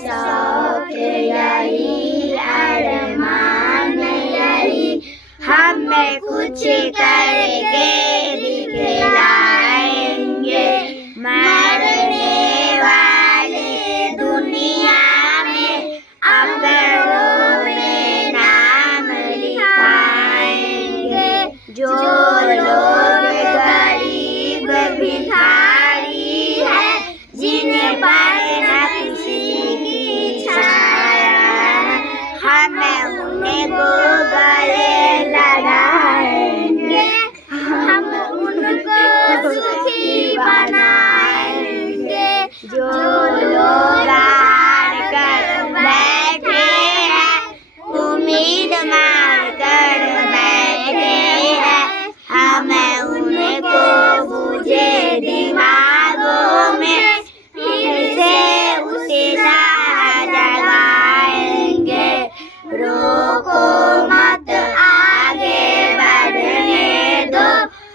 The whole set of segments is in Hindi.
शौक यही अरमान यही, हमें कुछ करके दिखलाएंगे। मरने वाले दुनिया में अपनों में नाम लिखाएंगे। जो लोग गरीब भिखारी है, जिन्हें पर न किसी की छाया है, हमें उनको गले लगाएंगे। हम उनको सुखी बनाएंगे। जो लोग हार कर बैठे हैं, उम्मीद मार कर बैठे हैं, हमें उनको बुझे दिमागों में फिर से उत्साह जगाएंगे। रोको मत आगे बढ़ने दो,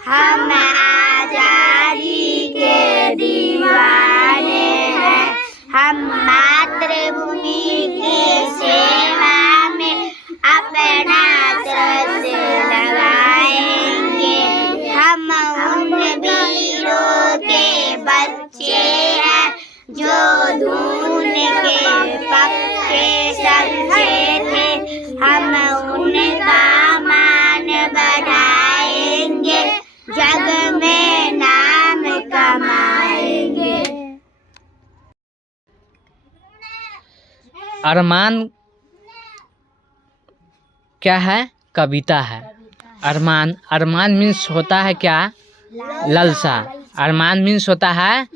हम आजादी के दीवाने हैं। हम मातृभूमि की सेवा में अपना सर्वस्व लगाएंगे। हम उन वीरों के बच्चे हैं, जो धून के पक्के समझे थे, हम उनका मान बढ़ाएंगे, जग में नाम कमाएंगे। अरमान क्या है? कविता है। अरमान मीन्स होता है क्या? ललसा। अरमान मीन्स होता है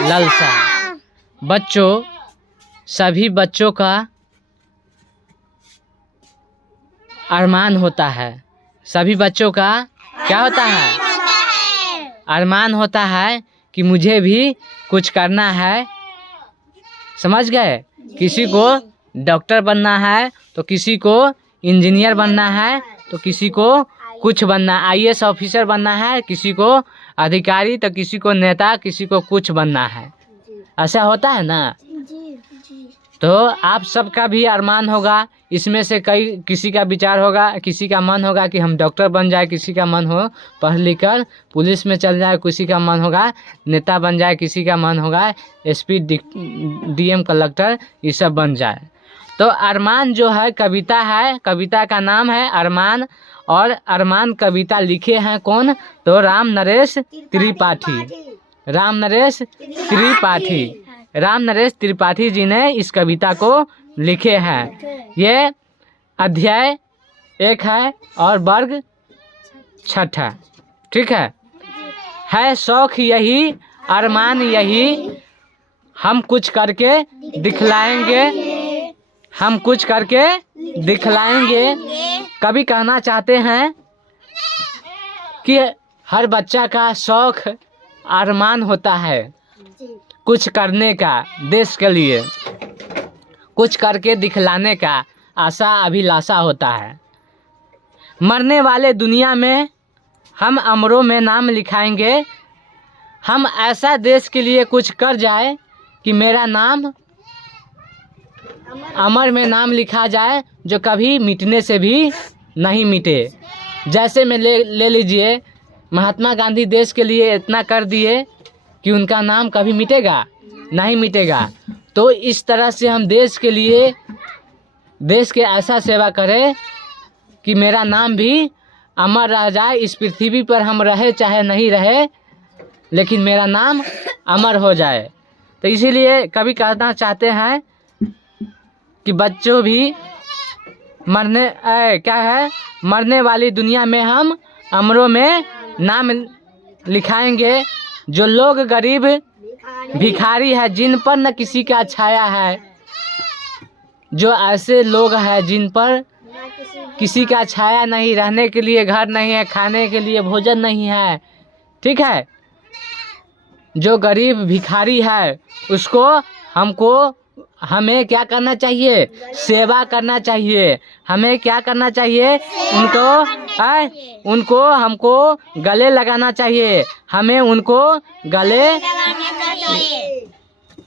ललसा। बच्चों, सभी बच्चों का अरमान होता है। सभी बच्चों का क्या होता है? अरमान होता है कि मुझे भी कुछ करना है। समझ गए? किसी को डॉक्टर बनना है, तो किसी को इंजीनियर बनना है, तो किसी को कुछ बनना, आईएएस ऑफिसर बनना है, किसी को अधिकारी, तो किसी को नेता, किसी को कुछ बनना है। ऐसा होता है ना? तो आप सबका भी अरमान होगा। इसमें से किसी का विचार होगा, किसी का मन होगा कि हम डॉक्टर बन जाए, किसी का मन हो पढ़ लिख कर पुलिस में चल जाए, किसी का मन होगा नेता बन जाए, किसी का मन होगा एसपी डीएम कलेक्टर, ये सब बन जाए। तो अरमान जो है कविता है, कविता का नाम है अरमान। और अरमान कविता लिखे हैं कौन? तो राम नरेश त्रिपाठी जी ने इस कविता को लिखे हैं। ये अध्याय 1 है और वर्ग 6 है। ठीक है शौक यही अरमान यही, हम कुछ करके दिखलाएंगे, हम कुछ करके दिखलाएंगे। कभी कहना चाहते हैं कि हर बच्चा का शौक अरमान होता है कुछ करने का, देश के लिए कुछ करके दिखलाने का आशा अभिलाषा होता है। मरने वाले दुनिया में हम अमरों में नाम लिखाएंगे। हम ऐसा देश के लिए कुछ कर जाए कि मेरा नाम अमर में नाम लिखा जाए, जो कभी मिटने से भी नहीं मिटे। जैसे में ले लीजिए, महात्मा गांधी देश के लिए इतना कर दिए कि उनका नाम कभी मिटेगा? नहीं मिटेगा। तो इस तरह से हम देश के लिए, देश के ऐसा सेवा करें कि मेरा नाम भी अमर रह जाए। इस पृथ्वी पर हम रहे चाहे नहीं रहे, लेकिन मेरा नाम अमर हो जाए। तो इसीलिए कभी कहना चाहते हैं कि बच्चों भी मरने वाली दुनिया में हम अमरों में नाम लिखाएंगे। जो लोग गरीब भिखारी है, जिन पर न किसी का छाया है, जो ऐसे लोग हैं जिन पर किसी का छाया नहीं, रहने के लिए घर नहीं है, खाने के लिए भोजन नहीं है, ठीक है, जो गरीब भिखारी है उसको हमें क्या करना चाहिए? सेवा करना चाहिए। हमें क्या करना चाहिए? उनको हमको गले लगाना चाहिए। हमें उनको गले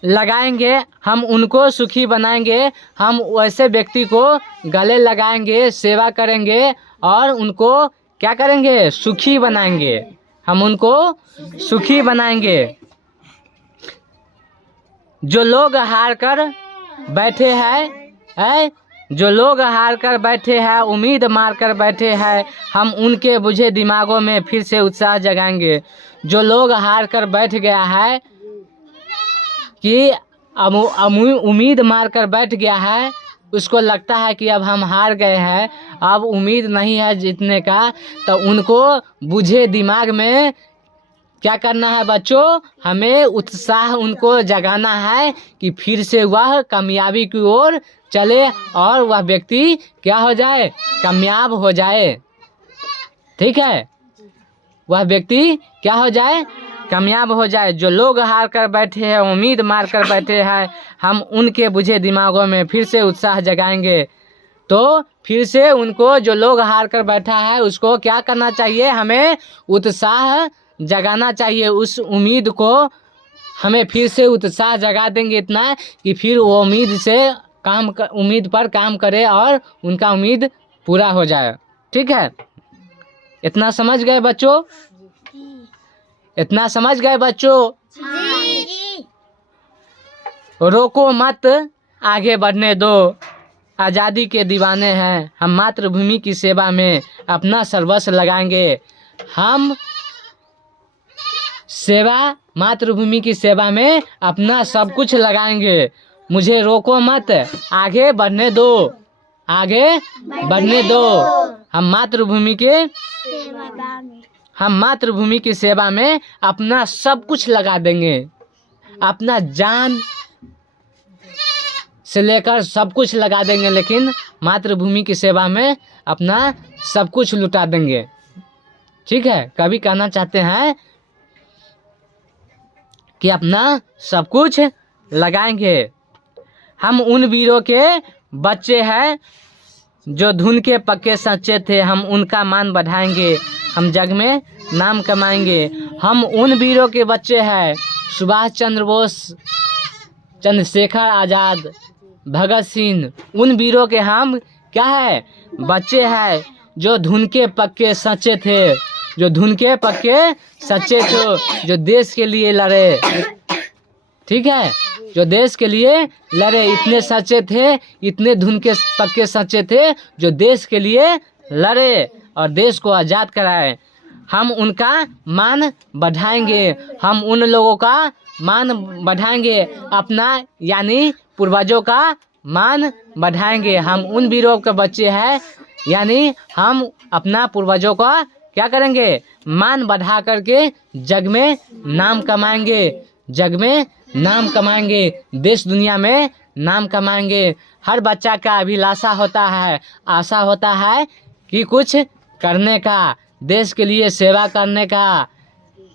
लगाएंगे हम उनको सुखी बनाएंगे। हम वैसे व्यक्ति को गले लगाएंगे, सेवा करेंगे और उनको क्या करेंगे? सुखी बनाएंगे। हम उनको सुखी बनाएंगे। जो लोग हार कर बैठे हैं, जो लोग हार कर बैठे हैं, उम्मीद मार कर बैठे हैं, हम उनके बुझे दिमागों में फिर से उत्साह जगाएंगे। जो लोग हार कर बैठ गया है कि उम्मीद मार कर बैठ गया है, उसको लगता है कि अब हम हार गए हैं, अब उम्मीद नहीं है जीतने का, तो उनको बुझे दिमाग में क्या करना है बच्चों? हमें उत्साह उनको जगाना है कि फिर से वह कामयाबी की ओर चले और वह व्यक्ति क्या हो जाए? कामयाब हो जाए। ठीक है, वह व्यक्ति क्या हो जाए? कामयाब हो जाए। जो लोग हार कर बैठे हैं, उम्मीद मार कर बैठे हैं, हम उनके बुझे दिमागों में फिर से उत्साह जगाएंगे। तो फिर से उनको, जो लोग हार कर बैठा है, उसको क्या करना चाहिए? हमें उत्साह जगाना चाहिए। उस उम्मीद को हमें फिर से उत्साह जगा देंगे इतना कि फिर वो उम्मीद पर काम करे और उनका उम्मीद पूरा हो जाए। ठीक है, इतना समझ गए बच्चों? इतना समझ गए बच्चों? रोको मत, आगे बढ़ने दो। आज़ादी के दीवाने हैं हम, मातृभूमि की सेवा में अपना सर्वस्व लगाएंगे। हम मातृभूमि की सेवा में अपना सब कुछ लगाएंगे। मुझे रोको मत, आगे बढ़ने दो, आगे बढ़ने दो। हम मातृभूमि की सेवा में अपना सब कुछ लगा देंगे। अपना जान से लेकर सब कुछ लगा देंगे, लेकिन मातृभूमि की सेवा में अपना सब कुछ लुटा देंगे। ठीक है, कभी कहना चाहते हैं कि अपना सब कुछ लगाएंगे। हम उन वीरों के बच्चे हैं जो धुन के पक्के सच्चे थे, हम उनका मान बढ़ाएंगे, हम जग में नाम कमाएंगे। हम उन वीरों के बच्चे हैं, सुभाष चंद्र बोस, चंद्रशेखर आज़ाद, भगत सिंह, उन वीरों के हम क्या है? बच्चे हैं जो धुन के पक्के सच्चे थे, जो धुन के पक्के सच्चे थे, जो देश के लिए लड़े। ठीक है, जो देश के लिए लड़े, इतने सच्चे थे, इतने धुन के पक्के सच्चे थे, जो देश के लिए लड़े और देश को आज़ाद कराए। हम उनका मान बढ़ाएंगे, हम उन लोगों का मान बढ़ाएंगे, अपना यानी पूर्वजों का मान बढ़ाएंगे। हम उन वीरों के बच्चे हैं, यानी हम अपना पूर्वजों का क्या करेंगे? मान बढ़ा करके जग में नाम कमाएंगे, जग में नाम कमाएंगे, देश दुनिया में नाम कमाएंगे। हर बच्चा का अभिलाषा होता है, आशा होता है कि कुछ करने का, देश के लिए सेवा करने का।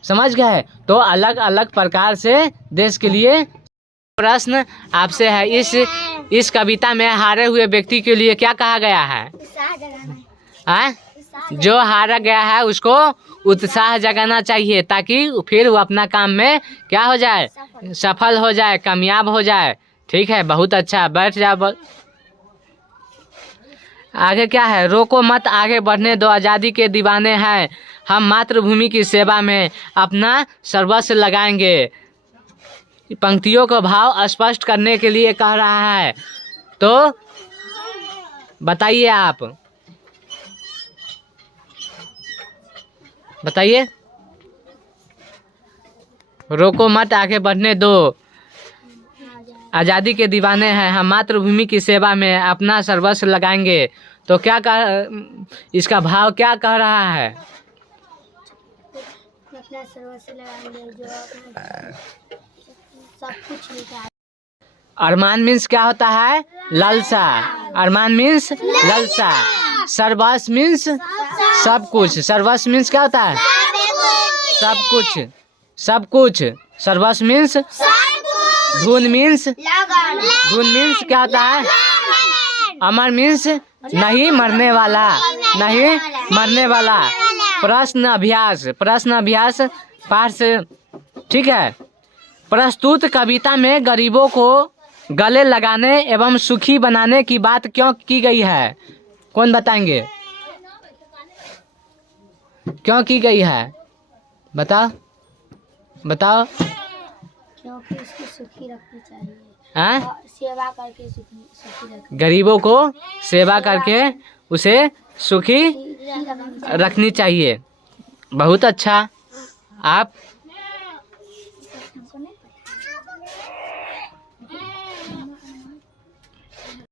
समझ गए? तो अलग अलग प्रकार से देश के लिए प्रश्न आपसे है। इस कविता में हारे हुए व्यक्ति के लिए क्या कहा गया है? जो हारा गया है उसको उत्साह जगाना चाहिए, ताकि फिर वो अपना काम में क्या हो जाए? सफल हो जाए, कामयाब हो जाए। ठीक है, बहुत अच्छा, बैठ जाओ। आगे क्या है? रोको मत, आगे बढ़ने दो, आज़ादी के दीवाने हैं हम, मातृभूमि की सेवा में अपना सर्वस्व लगाएंगे। पंक्तियों का भाव स्पष्ट करने के लिए कह रहा है, तो बताइए, आप बताइए। रोको मत, आगे बढ़ने दो, आज़ादी के दीवाने हैं हम, मातृभूमि की सेवा में अपना सर्वस्व लगाएंगे। तो क्या इसका भाव क्या कह रहा है? अपना सर्वस्व लगाएंगे, जो सब कुछ। अरमान मीन्स क्या होता है? लालसा। अरमान मीन्स लालसा। सर्वस्व मीन्स सब कुछ। सर्वस्व मीन्स क्या होता है? सब कुछ, सब कुछ। सर्वस्व मीन्स धुन मीन्स क्या होता है? अमर मीन्स नहीं मरने वाला, नहीं मरने वाला। प्रश्न अभ्यास पाठ से, ठीक है। प्रस्तुत कविता में गरीबों को गले लगाने एवं सुखी बनाने की बात क्यों की गई है? कौन बताएंगे? क्यों की गई है? बताओ बताओ। क्योंकि उसको सुखी रखनी चाहिए। हाँ? और सेवा करके सुखी रखनी गरीबों को सेवा करके उसे सुखी रखनी चाहिए। रखनी चाहिए। बहुत अच्छा। आप